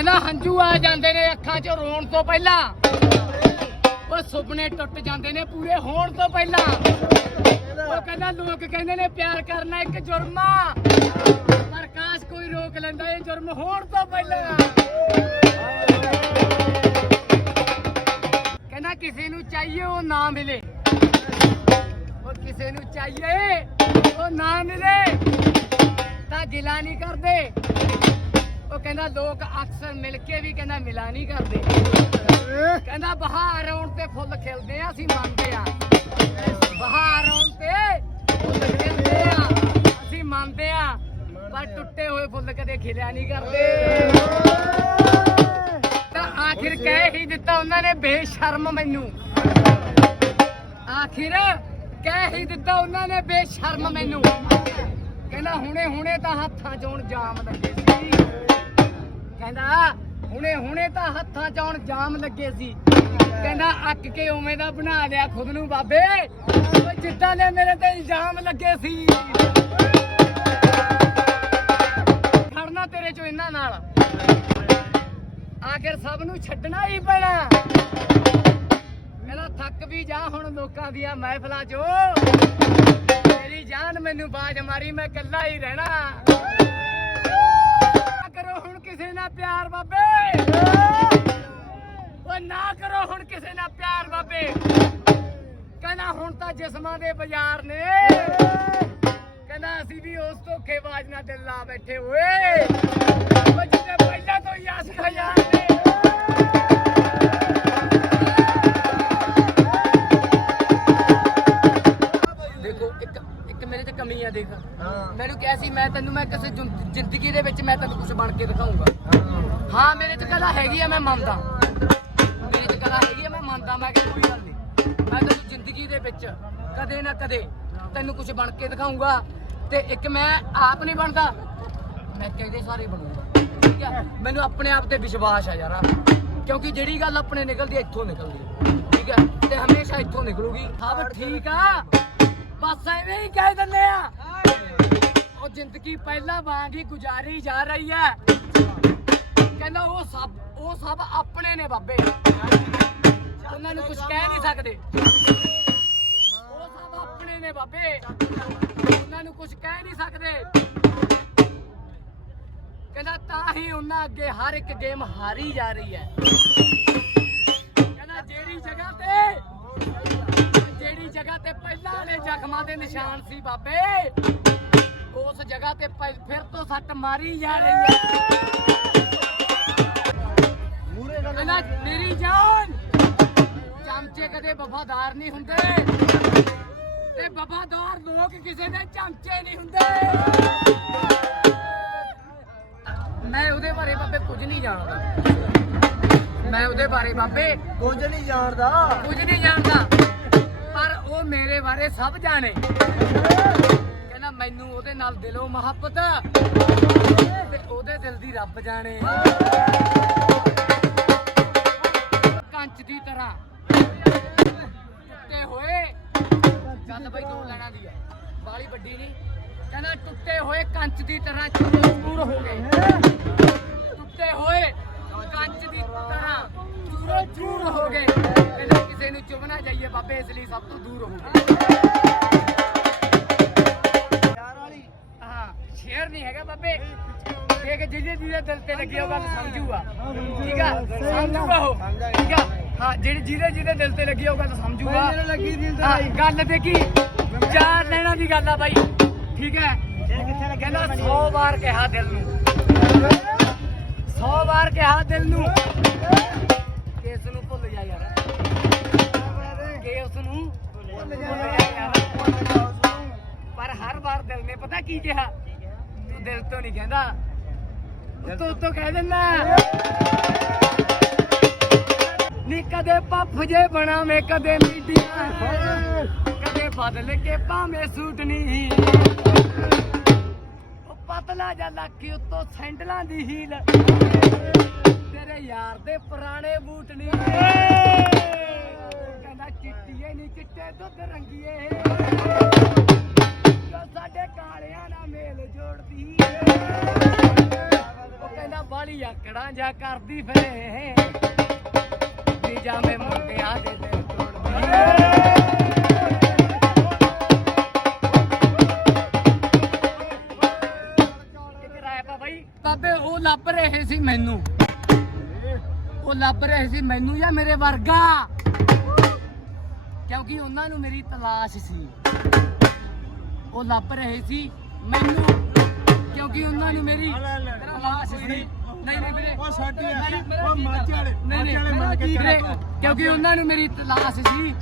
ਕਹਿੰਦਾ ਹੰਝੂ ਆ ਜਾਂਦੇ ਨੇ ਅੱਖਾਂ 'ਚ ਰੋਣ ਤੋਂ ਪਹਿਲਾਂ। ਉਹ ਸੁਪਨੇ ਟੁੱਟ ਜਾਂਦੇ ਨੇ ਪੂਰੇ ਹੋਣ ਤੋਂ ਪਹਿਲਾਂ। ਉਹ ਕਹਿੰਦਾ ਲੋਕ ਕਹਿੰਦੇ ਨੇ ਪਿਆਰ ਕਰਨਾ ਇੱਕ ਜੁਰਮ ਆ। ਪਰ ਕਾਸ਼ ਕੋਈ ਰੋਕ ਲੈਂਦਾ ਇਹ ਜੁਰਮ ਹੋਣ ਤੋਂ ਪਹਿਲਾਂ। ਕਹਿੰਦਾ ਕਿਸੇ ਨੂੰ ਚਾਹੀਏ ਉਹ ਨਾ ਮਿਲੇ। ਉਹ ਕਿਸੇ ਨੂੰ ਚਾਹੀਏ ਉਹ ਨਾ ਮਿਲੇ। ਤਾਂ ਗਿਲਾ ਨਹੀਂ ਕਰਦੇ। ਉਹ ਕਹਿੰਦਾ ਲੋਕ ਅਕਸਰ ਮਿਲ ਕੇ ਵੀ ਕਹਿੰਦਾ ਮਿਲਾ ਨਹੀਂ ਕਰਦੇ। ਕਹਿੰਦਾ ਬਹਾਰ ਆਉਣ ਤੇ ਫੁੱਲ ਖਿਲਦੇ ਆ, ਅਸੀਂ ਮੰਨਦੇ ਆ। ਬਹਾਰ ਆਉਣ ਤੇ ਫੁੱਲ ਖਿਲਦੇ ਆ, ਅਸੀਂ ਮੰਨਦੇ ਆ। ਪਰ ਟੁੱਟੇ ਹੋਏ ਫੁੱਲ ਕਦੇ ਖਿਲਿਆ ਨਹੀਂ ਕਰਦੇ। ਤਾਂ ਆਖਿਰ ਕਹਿ ਹੀ ਦਿੱਤਾ ਉਹਨਾਂ ਨੇ ਬੇਸ਼ਰਮ ਮੈਨੂੰ। ਆਖਿਰ ਕਹਿ ਹੀ ਦਿੱਤਾ ਉਹਨਾਂ ਨੇ ਬੇਸ਼ਰਮ ਮੈਨੂੰ। ਕਹਿੰਦਾ ਹੁਣੇ ਹੁਣੇ ਤਾਂ ਹੱਥਾਂ 'ਚ ਜਾਮ ਲੱਗੇ ਕਹਿੰਦਾ, ਹੁਣੇ ਹੁਣੇ ਤਾਂ ਹੱਥਾਂ 'ਚ ਹੁਣ ਜਾਮ ਲੱਗੇ ਸੀ। ਕਹਿੰਦਾ, ਅੱਕ ਕੇ ਉਵੇਂ ਦਾ ਬਣਾ ਲਿਆ ਖੁਦ ਨੂੰ ਬਾਬੇ। ਓਏ, ਜਿੱਦਾਂ ਦੇ ਮੇਰੇ ਤੇ ਇਲਜ਼ਾਮ ਲੱਗੇ ਸੀ। ਖੜਨਾ ਤੇਰੇ 'ਚੋਂ ਇਹਨਾਂ ਨਾਲ। ਆਖਿਰ ਸਭ ਨੂੰ ਛੱਡਣਾ ਹੀ ਪੈਣਾ। ਮੇਰਾ ਥੱਕ ਵੀ ਜਾ ਹੁਣ ਲੋਕਾਂ ਦੀਆਂ ਮਹਿਫਲਾਂ 'ਚੋਂ। ਮੇਰੀ ਜਾਨ ਮੈਨੂੰ ਬਾਜ ਮਾਰੀ, ਮੈਂ ਇਕੱਲਾ ਹੀ ਰਹਿਣਾ। ਕਰੋ ਹੁਣ ਕਿਸੇ ਨਾਲ ਪਿਆਰ, ਬਾਬੇ। ਓ ਨਾ ਕਰੋ ਹੁਣ ਕਿਸੇ ਨਾਲ ਪਿਆਰ, ਬਾਬੇ। ਕਹਿੰਦਾ ਹੁਣ ਤਾਂ ਜਿਸਮਾਂ ਦੇ ਬਾਜ਼ਾਰ ਨੇ। ਕਹਿੰਦਾ ਅਸੀਂ ਵੀ ਉਸ ਧੋਖੇਬਾਜ਼ ਨਾਲ ਦਿਲ ਲਾ ਬੈਠੇ ਓਏ ਓ ਪਹਿਲਾਂ ਤੋਂ ਮੈਨੂੰ ਕਿਹਾ ਸੀ, ਮੈਂ ਤੈਨੂੰ, ਮੈਂ ਕਿਸੇ ਜ਼ਿੰ- ਜ਼ਿੰਦਗੀ ਦੇ ਵਿੱਚ ਮੈਂ ਤੈਨੂੰ ਕੁਝ ਬਣ ਕੇ ਦਿਖਾਉਂਗਾ। ਹਾਂ, ਮੇਰੇ ਚ ਕਲਾ ਹੈਗੀ ਆ, ਮੈਂ ਮੰਨਦਾ। ਮੇਰੇ ਚ ਕਲਾ ਹੈਗੀ ਆ, ਮੈਂ ਮੰਨਦਾ। ਮੈਂ ਕਿ ਕੋਈ ਗੱਲ ਨਹੀਂ ਮੈਂ ਤੈਨੂੰ ਜ਼ਿੰਦਗੀ ਦੇ ਵਿੱਚ ਕਦੇ ਨਾ ਕਦੇ ਤੈਨੂੰ ਕੁਝ ਬਣ ਕੇ ਦਿਖਾਉਂਗਾ। ਤੇ ਇੱਕ ਮੈਂ ਆਪ ਨਹੀਂ ਬਣਦਾ, ਮੈਂ ਕਿਹਦੇ ਸਾਰੇ ਬਣੂੰਗਾ। ਠੀਕ ਹੈ ਮੈਨੂੰ ਆਪਣੇ ਆਪ ਤੇ ਵਿਸ਼ਵਾਸ ਆ ਯਾਰ। ਕਿਉਂਕਿ ਜਿਹੜੀ ਗੱਲ ਆਪਣੇ ਨਿਕਲਦੀ ਆ, ਇੱਥੋਂ ਨਿਕਲਦੀ ਹੈ ਠੀਕ ਆ? ਤੇ ਹਮੇਸ਼ਾ ਇੱਥੋਂ ਨਿਕਲੂਗੀ। ਸਭ ਠੀਕ ਆ। ਬਸ ਐਵੇਂ ਹੀ ਕਹਿ ਦਿੰਦੇ ਆ। ਉਹ ਜ਼ਿੰਦਗੀ ਪਹਿਲਾਂ ਵਾਂਗ ਹੀ ਗੁਜ਼ਾਰੀ ਜਾ ਰਹੀ ਹੈ। ਕਹਿੰਦਾ ਉਹ ਸਭ ਉਹ ਸਭ ਆਪਣੇ ਨੇ ਬਾਬੇ। ਉਹਨਾਂ ਨੂੰ ਕੁਝ ਕਹਿ ਨਹੀਂ ਸਕਦੇ। ਉਹ ਸਭ ਆਪਣੇ ਨੇ ਬਾਬੇ। ਉਹਨਾਂ ਨੂੰ ਕੁਝ ਕਹਿ ਨਹੀਂ ਸਕਦੇ। ਕਹਿੰਦਾ ਤਾਂ ਹੀ ਉਹਨਾਂ ਅੱਗੇ ਹਰ ਇੱਕ ਗੇਮ ਹਾਰੀ ਜਾ ਰਹੀ ਹੈ। ਕਹਿੰਦਾ ਜਿਹੜੀ ਜਗ੍ਹਾ ਤੇ, ਜਿਹੜੀ ਜਗ੍ਹਾ ਤੇ ਪਹਿਲਾਂ ਵਾਲੇ ਜ਼ਖਮਾਂ ਦੇ ਨਿਸ਼ਾਨ ਸੀ ਬਾਬੇ ਉਸ ਜਗ੍ਹਾ ਤੇ ਫਿਰ ਤੋਂ ਸੱਟ ਮਾਰੀ ਜਾ ਰਹੀ ਹੈ। ਕਹਿੰਦਾ ਮੇਰੀ ਜਾਨ! ਚਮਚੇ ਕਦੇ ਵਫਾਦਾਰ ਨਹੀਂ ਹੁੰਦੇ। ਤੇ ਵਫਾਦਾਰ ਲੋਕ ਕਿਸੇ ਦੇ ਚਮਚੇ ਨਹੀਂ ਹੁੰਦੇ। ਮੈਂ ਉਹਦੇ ਬਾਰੇ ਬਾਬੇ ਕੁਝ ਨਹੀਂ ਜਾਣਦਾ। ਮੈਂ ਉਹਦੇ ਬਾਰੇ ਬਾਬੇ ਕੁਝ ਨਹੀਂ ਜਾਣਦਾ। ਕੁਝ ਨਹੀਂ ਜਾਣਦਾ। ਪਰ ਉਹ ਮੇਰੇ ਬਾਰੇ ਸਭ ਜਾਣੇ। ਮੈਨੂੰ ਉਹਦੇ ਨਾਲ ਦਿਲੋਂ ਮੁਹੱਬਤ। ਤੇ ਉਹਦੇ ਦਿਲ ਦੀ ਰੱਬ ਜਾਣੇ। ਕੰਚ ਦੀ ਤਰ੍ਹਾਂ। ਟੁੱਟੇ ਹੋਏ। ਗੱਲ ਬਈ ਦੋ ਲੈਣਾ ਦੀ ਆ। ਬਾਲੀ ਵੱਡੀ ਨਹੀਂ। ਕਹਿੰਦਾ ਟੁੱਟੇ ਹੋਏ ਕੰਚ ਦੀ ਤਰ੍ਹਾਂ ਚੂਰ ਚੂਰ ਹੋ ਗਏ। ਟੁੱਟੇ ਹੋਏ ਕੰਚ ਦੀ ਤਰ੍ਹਾਂ ਚੂਰੋ ਚੂਰ ਹੋ ਗਏ। ਕਹਿੰਦਾ ਕਿਸੇ ਨੂੰ ਚੁਭਣਾ ਚਾਹੀਏ ਬਾਬੇ, ਇਸ ਲਈ ਸਭ ਤੋਂ ਦੂਰ ਹੋ ਗਏ। ਹਾਂ ਸ਼ੇਰ ਨਹੀਂ ਹੈਗਾ ਬਾਬੇ। ਦੇਖ ਜਿਹਦੇ ਜਿਹਦੇ ਦਿਲ ਤੇ ਲੱਗੀ ਉਹ ਗੱਲ ਸਮਝੂਗਾ। ਠੀਕ ਆ? ਸਮਝੂਗਾ ਉਹ? ਠੀਕ ਆ? ਹਾਂ ਜਿਹੜੇ ਜਿਹਦੇ ਜਿਹਦੇ ਦਿਲ ਤੇ ਲੱਗੀ ਉਹ ਗੱਲ ਸਮਝੂਗਾ। ਤੇ। ਗੱਲ ਦੇਖੀ? ਚਾਰ ਲੈਣਾ ਦੀ ਗੱਲ ਆ ਬਾਈ। ਠੀਕ ਹੈ ਕਹਿੰਦਾ 100 ਵਾਰ ਕਿਹਾ ਦਿਲ ਨੂੰ। 100 ਵਾਰ ਕਿਹਾ ਦਿਲ ਨੂੰ। ਕਿ ਇਸ ਨੂੰ ਭੁੱਲ ਜਾ ਯਾਰ। ਕਿ ਉਸ ਨੂੰ ਭੁੱਲ ਜਾ ਯਾਰ। ਪਤਾ ਕੀ ਕਿਹਾ? ਤੂੰ ਦਿਲ ਤੋਂ ਨਹੀਂ ਕਹਿੰਦਾ। ਉੱਤੋਂ ਉੱਤੋਂ ਕਹਿ ਦਿੰਦਾ। ਨੀ ਕਦੇ ਪੱਫ ਜੇ ਬਣਾਵੇਂ, ਕਦੇ ਮੀਡੀਆਂ ਕਦੇ ਬਦਲ ਕੇ ਭਾਵੇਂ ਸੂਟ ਨਹੀਂ ਉਹ ਪਤਲਾ ਜਾਂ ਲੱਕ ਉੱਤੋਂ ਸੈਂਡਲਾਂ ਦੀ ਹੀਲ। ਤੇਰੇ ਯਾਰ ਦੇ ਪੁਰਾਣੇ ਬੂਟ ਨਹੀਂ ਕਹਿੰਦਾ, ਚਿੱਟੀਏ ਨਹੀਂ ਚਿੱਟੇ ਦੁੱਧ ਰੰਗੀਏ। ਬਾਲੀ ਜਾ ਕਰਦੀ ਫਿਰੇ ਨੀ ਜਾਵੇਂ ਮੁੰਡਿਆਂ ਦੇ ਦਿਲ ਤੋੜਦੀ। ਬਾਬੇ, ਉਹ ਲੱਭ ਰਹੇ ਸੀ ਮੈਨੂੰ। ਉਹ ਲੱਭ ਰਹੇ ਸੀ ਮੈਨੂੰ ਜਾਂ ਮੇਰੇ ਵਰਗਾ? ਕਿਉਂਕਿ ਉਹਨਾਂ ਨੂੰ ਮੇਰੀ ਤਲਾਸ਼ ਸੀ। ਉਹ ਲੱਭ ਰਹੇ ਸੀ ਮੈਨੂੰ। ਕਿਉਂਕਿ ਉਹਨਾਂ ਨੂੰ ਮੇਰੀ ਤਲਾਸ਼ ਸੀ। ਨਹੀਂ ਨਹੀਂ ਵੀਰੇ ਉਹ ਸਾਡੀ ਨਹੀਂ, ਉਹ ਮਾਝੇ ਵਾਲੇ- ਮਾਝੇ ਵਾਲੇ ਮੰਨ ਕੇ ਵੀਰੇ। ਕਿਉਂਕਿ ਉਹਨਾਂ ਨੂੰ ਮੇਰੀ ਤਲਾਸ਼ ਸੀ